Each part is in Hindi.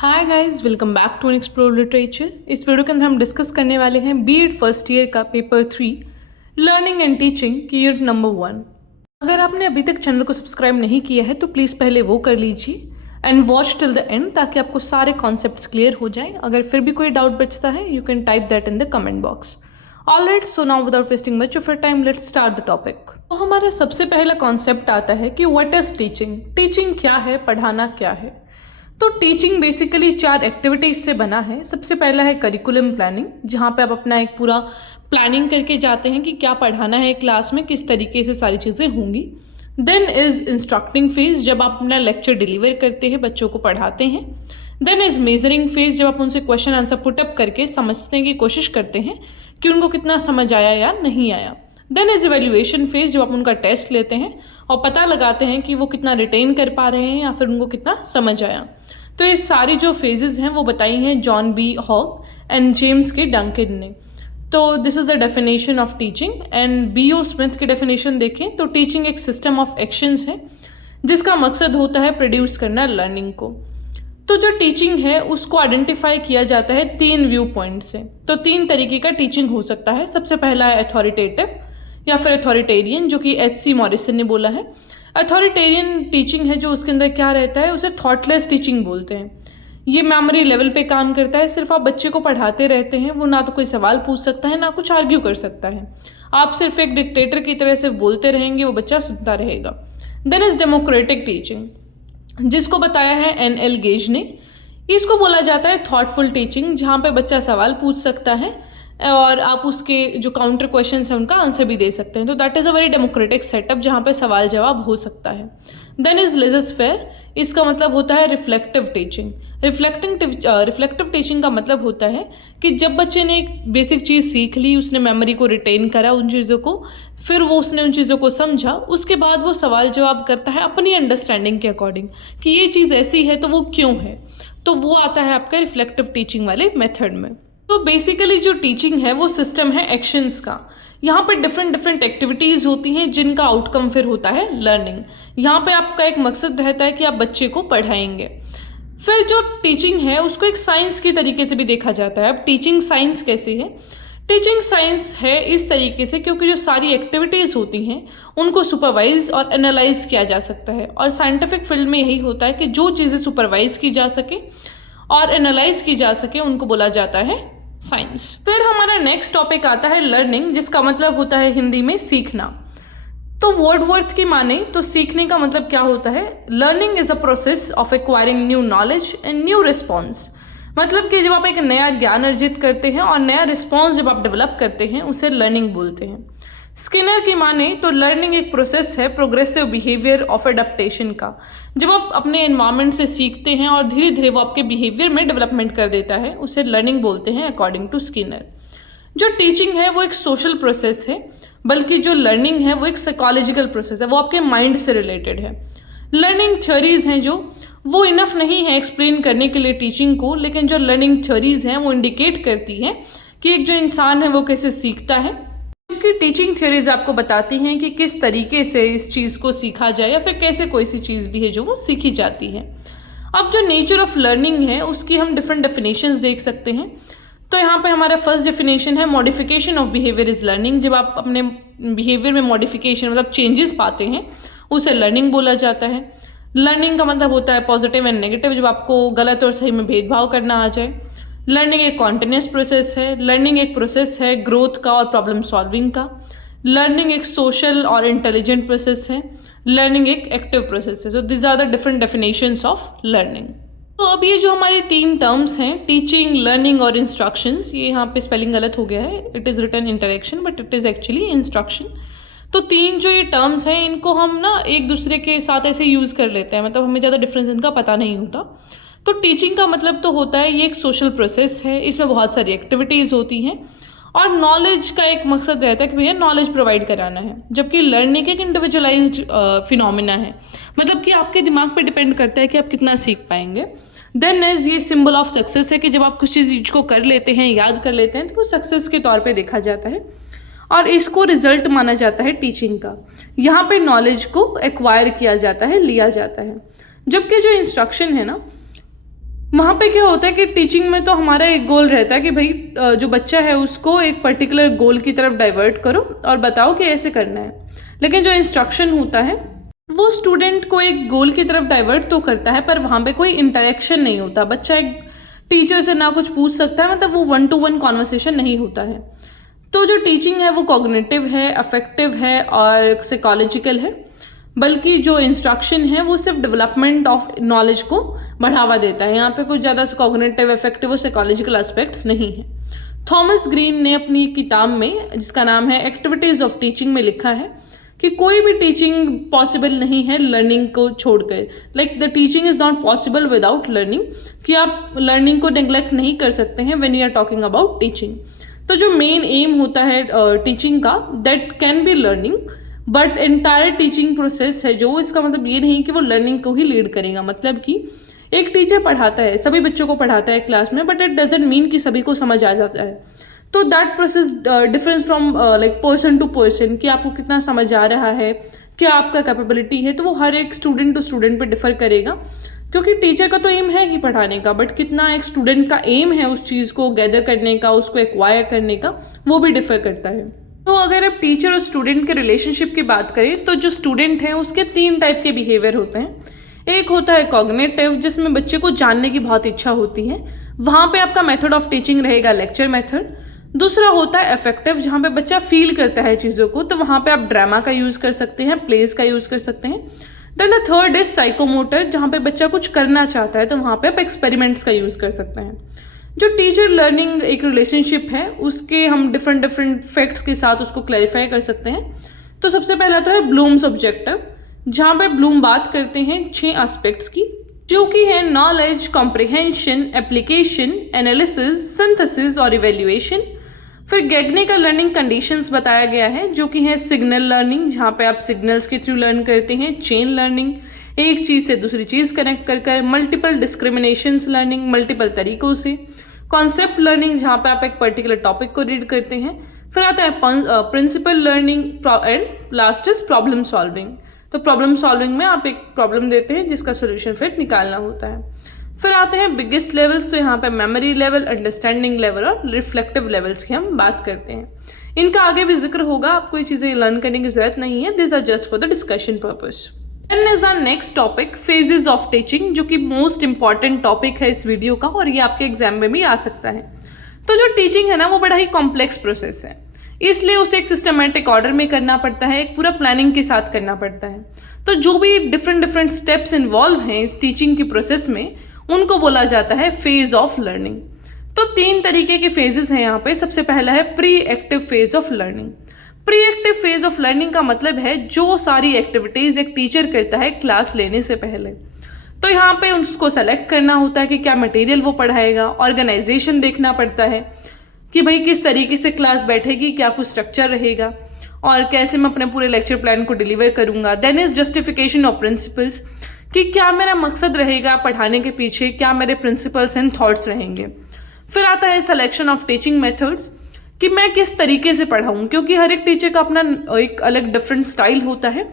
Hi guys, welcome back to explore literature. इस वीडियो के अंदर हम डिस्कस करने वाले हैं बीएड फर्स्ट ईयर का पेपर 3 लर्निंग एंड टीचिंग की यूनिट नंबर 1। अगर आपने अभी तक चैनल को सब्सक्राइब नहीं किया है तो प्लीज़ पहले वो कर लीजिए and watch till the end ताकि आपको सारे कॉन्सेप्ट्स क्लियर हो जाएं। अगर फिर भी कोई डाउट बचता है you can type that in the comment box. Alright, so now without wasting much of your time let's start the topic. तो हमारा सबसे पहला कॉन्सेप्ट आता है कि व्हाट इज टीचिंग। टीचिंग क्या है, पढ़ाना क्या है। तो टीचिंग बेसिकली 4 एक्टिविटीज़ से बना है। सबसे पहला है करिकुलम प्लानिंग, जहाँ पे आप अपना एक पूरा प्लानिंग करके जाते हैं कि क्या पढ़ाना है क्लास में, किस तरीके से सारी चीज़ें होंगी। देन इज़ इंस्ट्रक्टिंग फेज, जब आप अपना लेक्चर डिलीवर करते हैं, बच्चों को पढ़ाते हैं। देन इज़ मेजरिंग फेज, जब आप उनसे क्वेश्चन आंसर पुटअप करके समझने की कोशिश करते हैं कि उनको कितना समझ आया या नहीं आया। देन इज़ इवेल्युएशन फेज, जब आप उनका टेस्ट लेते हैं और पता लगाते हैं कि वो कितना रिटेन कर पा रहे हैं या फिर उनको कितना समझ आया। तो ये सारी जो फेजेस हैं वो बताई हैं John B Hogg and James K Dunkin ने। तो this is the definition of teaching. And B.O. Smith की डेफिनेशन देखें तो टीचिंग एक सिस्टम ऑफ एक्शंस है जिसका मकसद होता है प्रोड्यूस करना लर्निंग को। तो जो टीचिंग है उसको आइडेंटिफाई किया जाता है 3 व्यू पॉइंट से। तो 3 तरीके का टीचिंग हो सकता है। सबसे पहला है अथॉरिटेटिव या फिर अथॉरिटेरियन, जो कि H.C. मॉरिसन ने बोला है। अथॉरिटेरियन टीचिंग है जो उसके अंदर क्या रहता है, उसे थॉटलेस टीचिंग बोलते हैं। ये मेमोरी लेवल पे काम करता है। सिर्फ आप बच्चे को पढ़ाते रहते हैं, वो ना तो कोई सवाल पूछ सकता है ना कुछ आर्ग्यू कर सकता है। आप सिर्फ एक डिक्टेटर की तरह से बोलते रहेंगे, वो बच्चा सुनता रहेगा। देन इज डेमोक्रेटिक टीचिंग, जिसको बताया है N.L. गेज ने। इसको बोला जाता है थॉटफुल टीचिंग, जहाँ पे बच्चा सवाल पूछ सकता है और आप उसके जो काउंटर क्वेश्चन है उनका आंसर भी दे सकते हैं। तो that is a very democratic setup जहाँ पे सवाल जवाब हो सकता है। देन इज लेजर फेयर, इसका मतलब होता है रिफ्लेक्टिव टीचिंग। रिफ्लेक्टिव टीचिंग का मतलब होता है कि जब बच्चे ने एक बेसिक चीज़ सीख ली, उसने मेमोरी को रिटेन करा उन चीज़ों को, फिर वो उसने उन चीज़ों को समझा, उसके बाद वो सवाल जवाब करता है अपनी अंडरस्टैंडिंग के अकॉर्डिंग कि ये चीज़ ऐसी है तो वो क्यों है। तो वो आता है आपका रिफ्लेक्टिव टीचिंग वाले मेथड में। तो बेसिकली जो टीचिंग है वो सिस्टम है एक्शंस का। यहाँ पर डिफरेंट एक्टिविटीज़ होती हैं जिनका आउटकम फिर होता है लर्निंग। यहाँ पे आपका एक मकसद रहता है कि आप बच्चे को पढ़ाएंगे। फिर जो टीचिंग है उसको एक साइंस की तरीके से भी देखा जाता है। अब टीचिंग साइंस कैसे है? टीचिंग साइंस है इस तरीके से क्योंकि जो सारी एक्टिविटीज़ होती हैं उनको सुपरवाइज और एनालाइज किया जा सकता है। और साइंटिफिक फील्ड में यही होता है कि जो चीज़ें सुपरवाइज की जा सके और एनालाइज की जा सके उनको बोला जाता है साइंस। फिर हमारा नेक्स्ट टॉपिक आता है लर्निंग, जिसका मतलब होता है हिंदी में सीखना। तो वर्डवर्थ की माने तो सीखने का मतलब क्या होता है? Learning is a process of acquiring new knowledge and new response. मतलब कि जब आप एक नया ज्ञान अर्जित करते हैं और नया रिस्पॉन्स जब आप डेवलप करते हैं उसे लर्निंग बोलते हैं। स्किनर की माने तो लर्निंग एक प्रोसेस है प्रोग्रेसिव बिहेवियर ऑफ एडप्टेशन का। जब आप अपने एनवायरनमेंट से सीखते हैं और धीरे धीरे वो आपके बिहेवियर में डेवलपमेंट कर देता है, उसे लर्निंग बोलते हैं अकॉर्डिंग टू स्किनर। जो टीचिंग है वो एक सोशल प्रोसेस है, बल्कि जो लर्निंग है वो एक साइकोलॉजिकल प्रोसेस है, वो आपके माइंड से रिलेटेड है। लर्निंग थ्योरीज हैं जो वो इनफ नहीं है एक्सप्लेन करने के लिए टीचिंग को, लेकिन जो लर्निंग थ्योरीज हैं वो इंडिकेट करती हैं कि एक जो इंसान है वो कैसे सीखता है। क्योंकि टीचिंग थ्योरीज आपको बताती हैं कि किस तरीके से इस चीज़ को सीखा जाए या फिर कैसे कोई सी चीज़ भी है जो वो सीखी जाती है। अब जो नेचर ऑफ लर्निंग है उसकी हम डिफरेंट डेफिनेशंस देख सकते हैं। तो यहाँ पे हमारा फर्स्ट डेफिनेशन है modification of behaviour is learning. जब आप अपने बिहेवियर में मॉडिफिकेशन मतलब चेंजेस पाते हैं उसे लर्निंग बोला जाता है। लर्निंग का मतलब होता है पॉजिटिव एंड नेगेटिव, जब आपको गलत और सही में भेदभाव करना आ जाए। लर्निंग एक कॉन्टिन्यूस प्रोसेस है। लर्निंग एक प्रोसेस है ग्रोथ का और प्रॉब्लम सॉल्विंग का। लर्निंग एक सोशल और इंटेलिजेंट प्रोसेस है। लर्निंग एक एक्टिव प्रोसेस है। So this are the different definitions of learning. तो अब ये जो हमारी 3 टर्म्स हैं, टीचिंग, लर्निंग और इंस्ट्रक्शंस, ये यहाँ पे स्पेलिंग गलत हो गया है। It is written interaction but it is actually instruction. तो 3 जो ये टर्म्स हैं इनको हम ना एक दूसरे के साथ ऐसे यूज़ कर लेते हैं, मतलब हमें ज़्यादा डिफरेंस इनका पता नहीं होता। तो टीचिंग का मतलब तो होता है ये एक सोशल प्रोसेस है, इसमें बहुत सारी एक्टिविटीज़ होती हैं और नॉलेज का एक मकसद रहता है कि भैया नॉलेज प्रोवाइड कराना है। जबकि लर्निंग एक इंडिविजुअलाइज्ड फिनोमिना है, मतलब कि आपके दिमाग पे डिपेंड करता है कि आप कितना सीख पाएंगे। देन एज ये सिंबल ऑफ सक्सेस है कि जब आप कुछ चीज़ को कर लेते हैं, याद कर लेते हैं, तो वो सक्सेस के तौर पे देखा जाता है और इसको रिजल्ट माना जाता है टीचिंग का। यहाँ पे नॉलेज को एक्वायर किया जाता है, लिया जाता है। जबकि जो इंस्ट्रक्शन है ना वहाँ पे क्या होता है कि टीचिंग में तो हमारा एक गोल रहता है कि भाई जो बच्चा है उसको एक पर्टिकुलर गोल की तरफ डाइवर्ट करो और बताओ कि ऐसे करना है। लेकिन जो इंस्ट्रक्शन होता है वो स्टूडेंट को एक गोल की तरफ डाइवर्ट तो करता है, पर वहाँ पे कोई इंटरेक्शन नहीं होता। बच्चा एक टीचर से ना कुछ पूछ सकता है, मतलब वो 1-to-1 कॉन्वर्सेशन नहीं होता है। तो जो टीचिंग है वो कॉग्निटिव है, अफेक्टिव है और साइकोलॉजिकल है, बल्कि जो इंस्ट्रक्शन है वो सिर्फ डेवलपमेंट ऑफ नॉलेज को बढ़ावा देता है। यहाँ पे कुछ ज़्यादा कॉग्निटिव, अफेक्टिव और साइकोलॉजिकल एस्पेक्ट्स नहीं है। थॉमस ग्रीन ने अपनी किताब में, जिसका नाम है एक्टिविटीज़ ऑफ टीचिंग, में लिखा है कि कोई भी टीचिंग पॉसिबल नहीं है लर्निंग को छोड़कर। Like the teaching is not possible without learning, कि आप लर्निंग को नेग्लेक्ट नहीं कर सकते हैं when you are talking about teaching. तो जो मेन एम होता है टीचिंग का, that can be learning, but entire teaching process है जो, इसका मतलब ये नहीं कि वो लर्निंग को ही लीड करेगा। मतलब कि एक टीचर पढ़ाता है, सभी बच्चों को पढ़ाता है क्लास में, बट इट डजेंट मीन कि सभी को समझ आ जाता है। तो that process difference from like person to person, कि आपको कितना समझ आ रहा है, क्या आपका कैपेबिलिटी है, तो वो हर एक स्टूडेंट टू स्टूडेंट पे डिफर करेगा। क्योंकि टीचर का तो एम है ही पढ़ाने का, बट कितना एक स्टूडेंट का एम है उस चीज़ को गैदर करने का, उसको एक्वायर करने का, वो भी डिफर करता है। तो अगर आप टीचर और स्टूडेंट के रिलेशनशिप की बात करें तो जो स्टूडेंट हैं उसके 3 टाइप के बिहेवियर होते हैं। एक होता है कॉग्निटिव, जिसमें बच्चे को जानने की बहुत इच्छा होती है, वहाँ पे आपका मेथड ऑफ टीचिंग रहेगा लेक्चर मेथड। दूसरा होता है अफेक्टिव, जहाँ पे बच्चा फील करता है चीज़ों को, तो वहाँ पे आप ड्रामा का यूज़ कर सकते हैं, प्लेस का यूज़ कर सकते हैं। Then the third is psychomotor, जहाँ पे बच्चा कुछ करना चाहता है, तो वहाँ पे आप एक्सपेरिमेंट्स का यूज़ कर सकते हैं। जो टीचर लर्निंग एक रिलेशनशिप है, उसके हम डिफरेंट फैक्ट्स के साथ उसको क्लैरिफाई कर सकते हैं। तो सबसे पहला तो है ब्लूम्स ऑब्जेक्टिव, जहाँ पे ब्लूम बात करते हैं 6 एस्पेक्ट्स की, जो कि है knowledge, comprehension, application, analysis, synthesis और इवेल्युएशन। फिर गैगने का लर्निंग कंडीशंस बताया गया है, जो कि है सिग्नल लर्निंग, जहाँ पे आप सिग्नल्स के थ्रू लर्न करते हैं। चेन लर्निंग, एक चीज़ से दूसरी चीज़ कनेक्ट कर। मल्टीपल डिस्क्रिमिनेशंस लर्निंग, मल्टीपल तरीकों से। कॉन्सेप्ट लर्निंग, जहाँ पे आप एक पर्टिकुलर टॉपिक को रीड करते हैं। फिर आता है principle learning and last is problem solving. तो प्रॉब्लम सॉल्विंग में आप एक प्रॉब्लम देते हैं जिसका सोल्यूशन फिर निकालना होता है। फिर आते हैं बिगेस्ट लेवल्स, तो यहाँ पे मेमोरी लेवल, अंडरस्टैंडिंग लेवल और रिफ्लेक्टिव लेवल्स की हम बात करते हैं। इनका आगे भी जिक्र होगा, आपको ये चीज़ें लर्न करने की जरूरत नहीं है, this are just for the discussion purpose. Then is our next topic phases of teaching, जो कि मोस्ट इंपॉर्टेंट टॉपिक है इस वीडियो का, और ये आपके एग्जाम में भी आ सकता है। तो जो टीचिंग है ना, वो बड़ा ही कॉम्प्लेक्स प्रोसेस है, इसलिए उसे एक सिस्टमेटिक ऑर्डर में करना पड़ता है, एक पूरा प्लानिंग के साथ करना पड़ता है। तो जो भी डिफरेंट स्टेप्स इन्वॉल्व हैं इस टीचिंग की प्रोसेस में, उनको बोला जाता है फेज ऑफ लर्निंग। तो 3 तरीके के फेजेस हैं यहाँ पे। सबसे पहला है pre active phase of learning. Pre active phase of learning का मतलब है जो सारी एक्टिविटीज एक टीचर करता है क्लास लेने से पहले। तो यहाँ पे उसको सेलेक्ट करना होता है कि क्या मटेरियल वो पढ़ाएगा, ऑर्गेनाइजेशन देखना पड़ता है कि भाई किस तरीके से क्लास बैठेगी, क्या कुछ स्ट्रक्चर रहेगा और कैसे मैं अपने पूरे लेक्चर प्लान को डिलीवर करूँगा। Then is justification of principles, कि क्या मेरा मकसद रहेगा पढ़ाने के पीछे, क्या मेरे प्रिंसिपल्स एंड थॉट्स रहेंगे। फिर आता है सिलेक्शन ऑफ टीचिंग मेथड्स, कि मैं किस तरीके से पढ़ाऊँ, क्योंकि हर एक टीचर का अपना एक अलग डिफरेंट स्टाइल होता है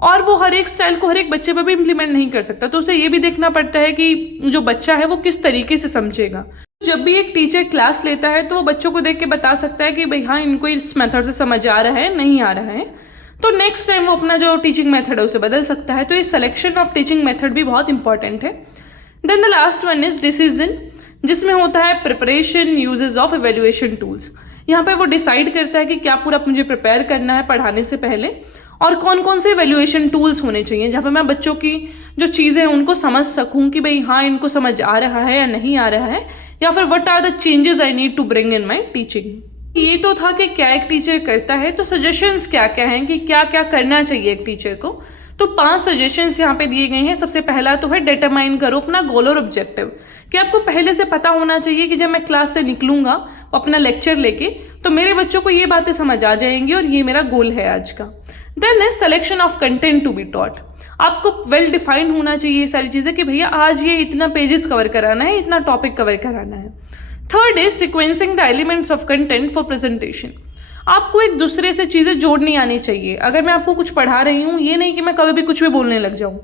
और वो हर एक स्टाइल को हर एक बच्चे पर भी इम्प्लीमेंट नहीं कर सकता। तो उसे ये भी देखना पड़ता है कि जो बच्चा है वो किस तरीके से समझेगा। जब भी एक टीचर क्लास लेता है तो वो बच्चों को देख के बता सकता है कि भाई हाँ, इनको इस मेथड से समझ आ रहा है, नहीं आ रहा है, तो नेक्स्ट टाइम वो अपना जो टीचिंग मेथड है उसे बदल सकता है। तो ये सिलेक्शन ऑफ टीचिंग मेथड भी बहुत इंपॉर्टेंट है। Then the last one is decision, जिसमें होता है preparation, uses of evaluation tools. यहाँ पे वो डिसाइड करता है कि क्या पूरा मुझे प्रिपेयर करना है पढ़ाने से पहले और कौन कौन से इवेल्युएशन टूल्स होने चाहिए, जहाँ पे मैं बच्चों की जो चीज़ें हैं उनको समझ सकूँ कि भाई हाँ, इनको समझ आ रहा है या नहीं आ रहा है, या फिर what are the changes I need to bring in my teaching. ये तो था कि क्या एक टीचर करता है, तो सजेशंस क्या क्या हैं कि क्या क्या करना चाहिए एक टीचर को। तो 5 सजेशंस यहाँ पे दिए गए हैं। सबसे पहला तो है डिटरमाइन करो अपना गोल और ऑब्जेक्टिव, कि आपको पहले से पता होना चाहिए कि जब मैं क्लास से निकलूंगा अपना लेक्चर लेके तो मेरे बच्चों को ये बातें समझ आ जाएंगी और ये मेरा गोल है आज का। Then is selection of content to be taught, आपको वेल डिफाइंड होना चाहिए ये सारी चीज़ें कि भैया आज ये इतना पेजेस कवर कराना है, इतना टॉपिक कवर कराना है। Third is sequencing the elements of content for presentation, आपको एक दूसरे से चीज़ें जोड़नी आनी चाहिए। अगर मैं आपको कुछ पढ़ा रही हूँ, ये नहीं कि मैं कभी भी कुछ भी बोलने लग जाऊँ,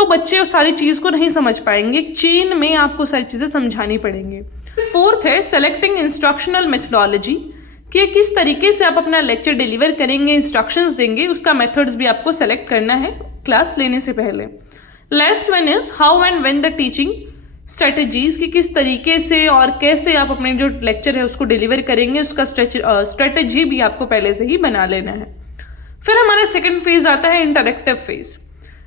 तो बच्चे उस सारी चीज़ को नहीं समझ पाएंगे। एक चेन में आपको सारी चीज़ें समझानी पड़ेंगी। फोर्थ है सेलेक्टिंग इंस्ट्रक्शनल मेथडोलॉजी, कि किस तरीके से आप अपना लेक्चर डिलीवर करेंगे, इंस्ट्रक्शंस देंगे, उसका मेथड्स भी आपको सेलेक्ट करना है क्लास लेने से पहले। Last one is how and when the teaching strategies, कि किस तरीके से और कैसे आप अपने जो लेक्चर है उसको डिलीवर करेंगे, उसका स्ट्रेटजी भी आपको पहले से ही बना लेना है। फिर हमारा सेकंड फेज आता है इंटरेक्टिव फेज।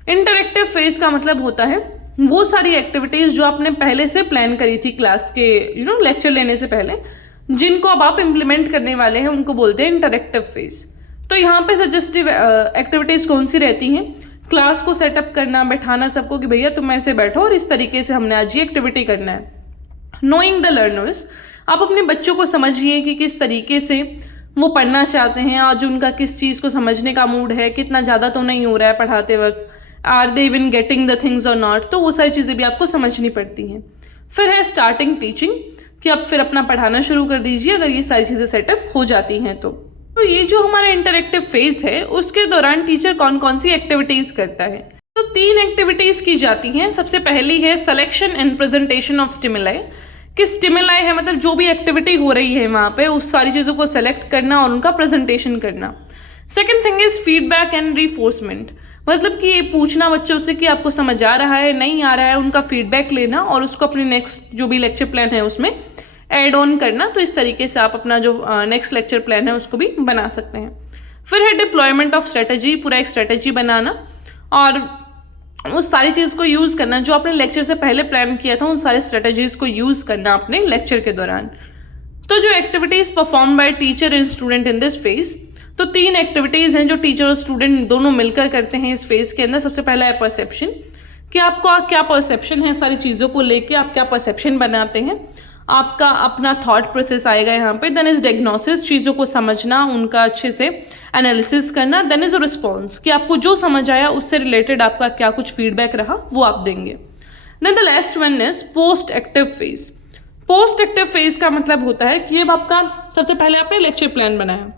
इंटरेक्टिव फेज का मतलब होता है वो सारी एक्टिविटीज़ जो आपने पहले से प्लान करी थी क्लास के लेक्चर लेने से पहले, जिनको अब आप इम्प्लीमेंट करने वाले हैं, उनको बोलते हैं इंटरेक्टिव फेज। तो यहाँ पे सजेस्टिव एक्टिविटीज़ कौन सी रहती हैं? क्लास को सेटअप करना, बैठाना सबको कि भैया तुम ऐसे बैठो और इस तरीके से हमने आज ये एक्टिविटी करना है। नोइंग द लर्नर्स, आप अपने बच्चों को समझिए कि किस तरीके से वो पढ़ना चाहते हैं, आज उनका किस चीज़ को समझने का मूड है, कितना ज़्यादा तो नहीं हो रहा है पढ़ाते वक्त, are they even getting the things और नॉट, तो वो सारी चीज़ें भी आपको समझनी पड़ती हैं। फिर है स्टार्टिंग टीचिंग, कि आप फिर अपना पढ़ाना शुरू कर दीजिए अगर ये सारी चीज़ें सेटअप हो जाती हैं तो ये जो हमारा इंटरेक्टिव फेज है उसके दौरान टीचर कौन कौन सी एक्टिविटीज़ करता है? तो 3 एक्टिविटीज़ की जाती हैं। सबसे पहली है selection and presentation of stimuli, कि स्टिमुलाई है मतलब जो भी एक्टिविटी हो रही है वहाँ पे उस सारी चीज़ों को सेलेक्ट करना और उनका प्रेजेंटेशन करना। Second thing is feedback and reinforcement, मतलब कि ये पूछना बच्चों से कि आपको समझ आ रहा है, नहीं आ रहा है, उनका फीडबैक लेना और उसको अपने नेक्स्ट जो भी लेक्चर प्लान है उसमें ऐड ऑन करना। तो इस तरीके से आप अपना जो नेक्स्ट लेक्चर प्लान है उसको भी बना सकते हैं। फिर है डिप्लॉयमेंट ऑफ स्ट्रेटजी, पूरा एक स्ट्रेटजी बनाना और उस सारी चीज़ को यूज़ करना जो आपने लेक्चर से पहले प्लान किया था, उन सारे स्ट्रेटजीज़ को यूज़ करना अपने लेक्चर के दौरान। तो जो activities perform by teacher and student in this phase, तो 3 एक्टिविटीज़ हैं जो टीचर और स्टूडेंट दोनों मिलकर करते हैं इस फेज़ के अंदर। सबसे पहला है परसेप्शन, कि आपको क्या परसेप्शन है सारी चीज़ों को लेके, आप क्या परसेप्शन बनाते हैं, आपका अपना थॉट प्रोसेस आएगा यहाँ पे। देन इज डायग्नोसिस, चीज़ों को समझना, उनका अच्छे से एनालिसिस करना। देन इज रिस्पॉन्स, कि आपको जो समझ आया उससे रिलेटेड आपका क्या कुछ फीडबैक रहा वो आप देंगे। Then the last one is post active phase. Post active phase का मतलब होता है कि अब आपका सबसे पहले आपने लेक्चर प्लान बनाया,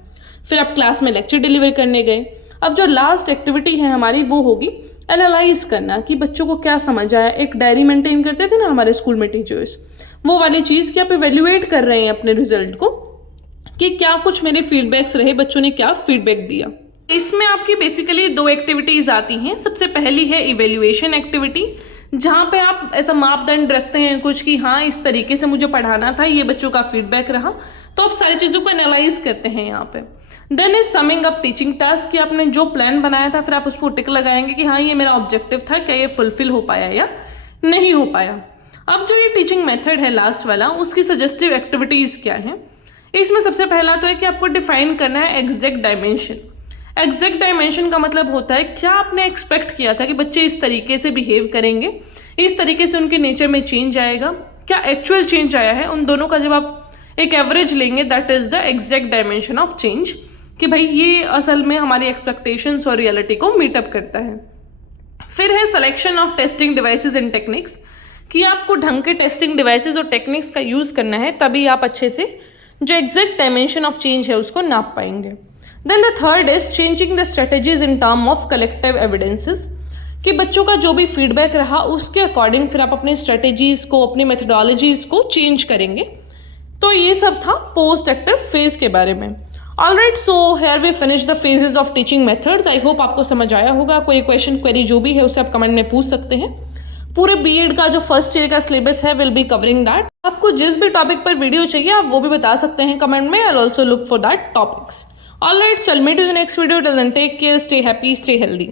फिर आप क्लास में लेक्चर डिलीवर करने गए। अब जो लास्ट एक्टिविटी है हमारी वो होगी एनालाइज करना, कि बच्चों को क्या समझ आया। एक डायरी मेंटेन करते थे ना हमारे स्कूल में टीचर्स, वो वाली चीज़ कि आप इवेल्युएट कर रहे हैं अपने रिजल्ट को, कि क्या कुछ मेरे फीडबैक्स रहे, बच्चों ने क्या फीडबैक दिया। इसमें आपकी बेसिकली 2 एक्टिविटीज़ आती हैं। सबसे पहली है इवेल्युएशन एक्टिविटी, जहाँ पे आप ऐसा मापदंड रखते हैं कुछ कि हाँ इस तरीके से मुझे पढ़ाना था, ये बच्चों का फीडबैक रहा, तो आप सारी चीज़ों को एनालाइज करते हैं यहाँ पे। Then is summing up teaching task, कि आपने जो प्लान बनाया था फिर आप उसको टिक लगाएंगे कि हाँ ये मेरा ऑब्जेक्टिव था, क्या ये फुलफिल हो पाया या नहीं हो पाया। अब जो ये टीचिंग मेथड है लास्ट वाला, उसकी सजेस्टिव एक्टिविटीज़ क्या हैं? इसमें सबसे पहला तो है कि आपको डिफाइन करना है एग्जैक्ट डायमेंशन। एग्जैक्ट डायमेंशन का मतलब होता है क्या आपने एक्सपेक्ट किया था कि बच्चे इस तरीके से बिहेव करेंगे, इस तरीके से उनके नेचर में चेंज आएगा, क्या एक्चुअल चेंज आया है। उन दोनों का जब आप एक एवरेज लेंगे, that is the exact dimension of change, कि भाई ये असल में हमारी एक्सपेक्टेशंस और रियलिटी को मीटअप करता है। फिर है selection of testing devices and techniques, कि आपको ढंग के टेस्टिंग डिवाइसेस और टेक्निक्स का यूज़ करना है, तभी आप अच्छे से जो एग्जैक्ट डायमेंशन ऑफ चेंज है उसको नाप पाएंगे। Then the third is changing the strategies in term of collective evidences, कि बच्चों का जो भी फीडबैक रहा उसके अकॉर्डिंग फिर आप अपनी स्ट्रेटजीज़ को, अपनी मेथडोलॉजीज़ को चेंज करेंगे। तो ये सब था पोस्ट एक्टिव फेज के बारे में। Alright, so here we finish the phases of teaching methods. I hope आपको समझ आया होगा। कोई क्वेश्चन क्वेरी जो भी है उसे आप कमेंट में पूछ सकते हैं। पूरे बीएड का जो फर्स्ट ईयर का सिलेबस है विल बी कवरिंग दैट। आपको जिस भी टॉपिक पर वीडियो चाहिए आप वो भी बता सकते हैं कमेंट में। I will also look for that topics. Alright, so I'll meet you in the next video. Till then, take care, stay happy, stay healthy.